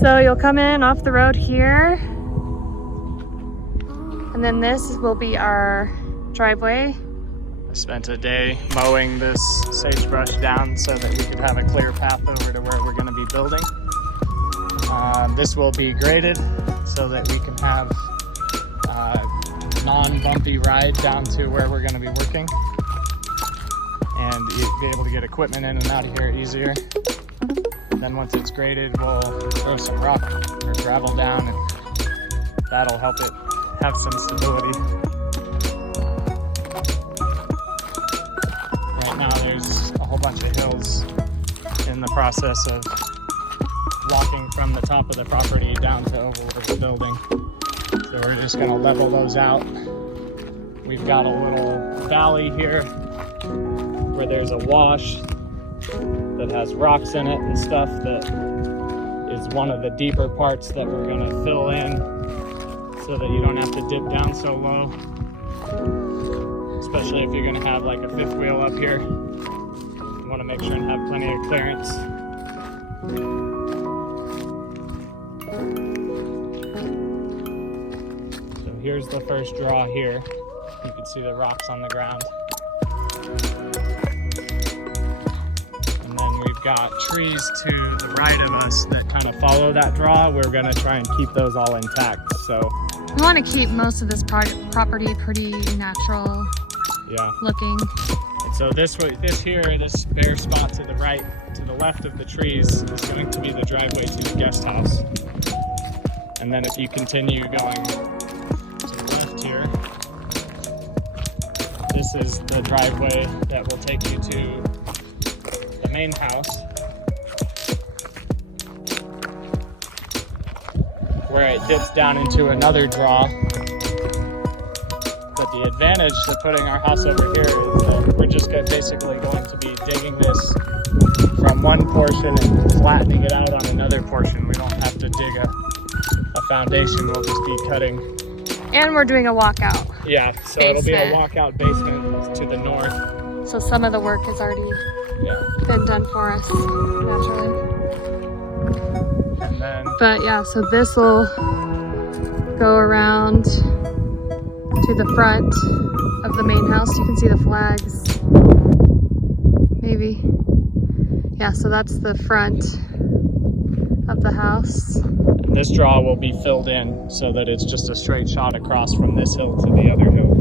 So you'll come in off the road here, and then this will be our driveway. I spent a day mowing this sagebrush down so that we could have a clear path over to where we're going to be building. This will be graded so that we can have a non-bumpy ride down to where we're going to be working, and be able to get equipment in and out of here easier. Then once it's graded, we'll throw some rock or gravel down, and that'll help it have some stability. Right now there's a whole bunch of hills in the process of blocking from the top of the property down to over where we're building. So we're just gonna level those out. We've got a little valley here where there's a wash that has rocks in it and stuff that is one of the deeper parts that we're gonna fill in so that you don't have to dip down so low. Especially if you're gonna have like a fifth wheel up here. You wanna make sure and have plenty of clearance. So here's the first draw here. You can see the rocks on the ground. We've got trees to the right of us that kind of follow that draw. We're gonna try and keep those all intact. So we want to keep most of this property pretty natural looking. And so this bare spot to the right, to the left of the trees, is going to be the driveway to the guest house. And then if you continue going to the left here, this is the driveway that will take you to the main house, where it dips down into another draw. But the advantage to putting our house over here is that we're just basically going to be digging this from one portion and flattening it out on another portion. We don't have to dig a foundation, we'll just be cutting. And we're doing a walkout. Yeah, so basement. It'll be a walkout basement to the north. So some of the work has already been done for us naturally. And then, but yeah, so this will go around to the front of the main house. You can see the flags, maybe. Yeah, so that's the front of the house. And this draw will be filled in so that it's just a straight shot across from this hill to the other hill.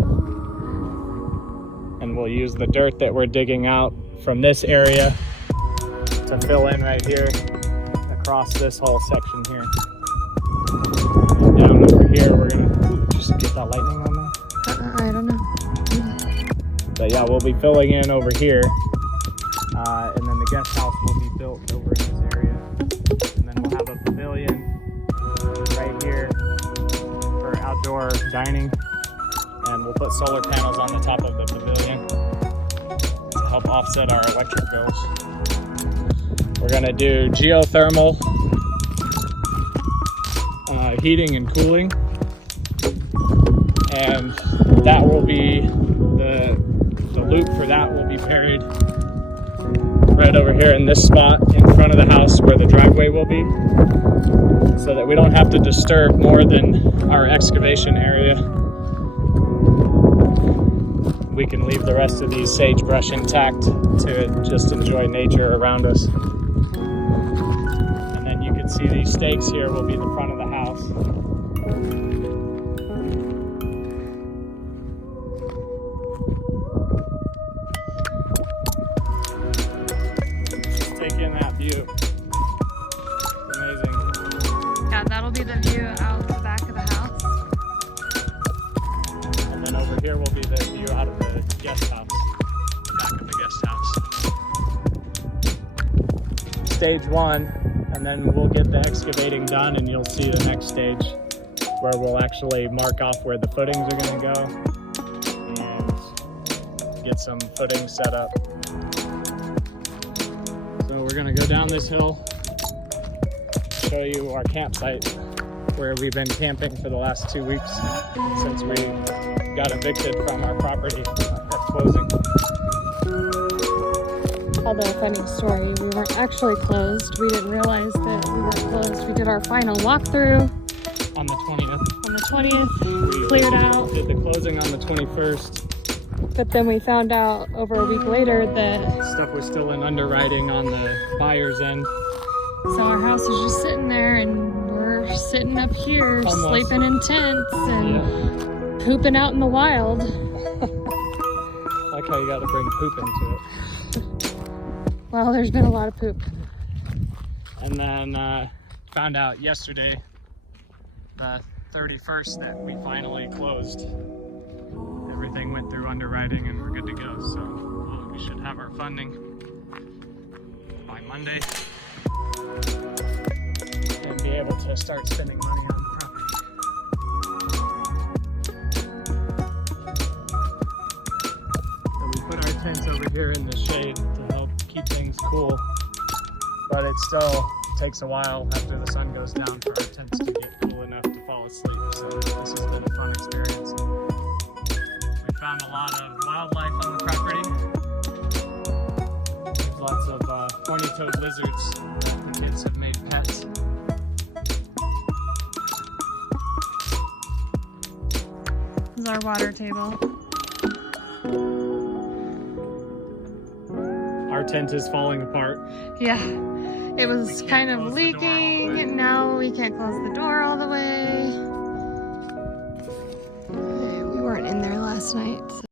And we'll use the dirt that we're digging out from this area to fill in right here across this whole section here. And down over here, we're gonna just get that lightning on there. I don't know. But yeah, we'll be filling in over here, and then the guest house will be built over in this area. And then we'll have a pavilion right here for outdoor dining, and we'll put solar panels on the top of the pavilion to help offset our electric bills. We're gonna do geothermal heating and cooling, and that will be the loop for that will be buried right over here in this spot in front of the house where the driveway will be, so that we don't have to disturb more than our excavation area. We can leave the rest of these sagebrush intact to just enjoy nature around us. And then you can see these stakes here will be the front of the house. Just take in that view. It's amazing. Yeah, that'll be the view out the back of the house. And then over here will be the view out of the guest house, back of the guest house. Stage one, and then we'll get the excavating done, and you'll see the next stage where we'll actually mark off where the footings are going to go and get some footings set up. So we're going to go down this hill, show you our campsite where we've been camping for the last 2 weeks since we got evicted from our property at closing. tell the funny story. We weren't actually closed. We didn't realize that we weren't closed. We did our final walkthrough On the 20th. on the 20th, We cleared out, did the closing on the 21st. but then we found out over a week later that Stuff was still in underwriting on the buyer's end. so our house was just sitting there and we're sitting up here Almost. sleeping in tents and Yeah. pooping out in the wild. Like how you gotta bring poop into it. Well, there's been a lot of poop. And then found out yesterday, the 31st, that we finally closed. Everything went through underwriting and we're good to go. So we should have our funding by Monday and be able to start spending money on the property. So we put our tents over here in the shade to help keep things cool. But it still takes a while after the sun goes down for our tents to get cool enough to fall asleep. So this has been a fun experience. We found a lot of wildlife on the property. There's lots of horny-toed lizards that the kids have made pets. This is our water table. Our tent is falling apart. Yeah, it was We can't kind of close the door all the leaking. way. Now we can't close the door all the way. We weren't in there last night. So.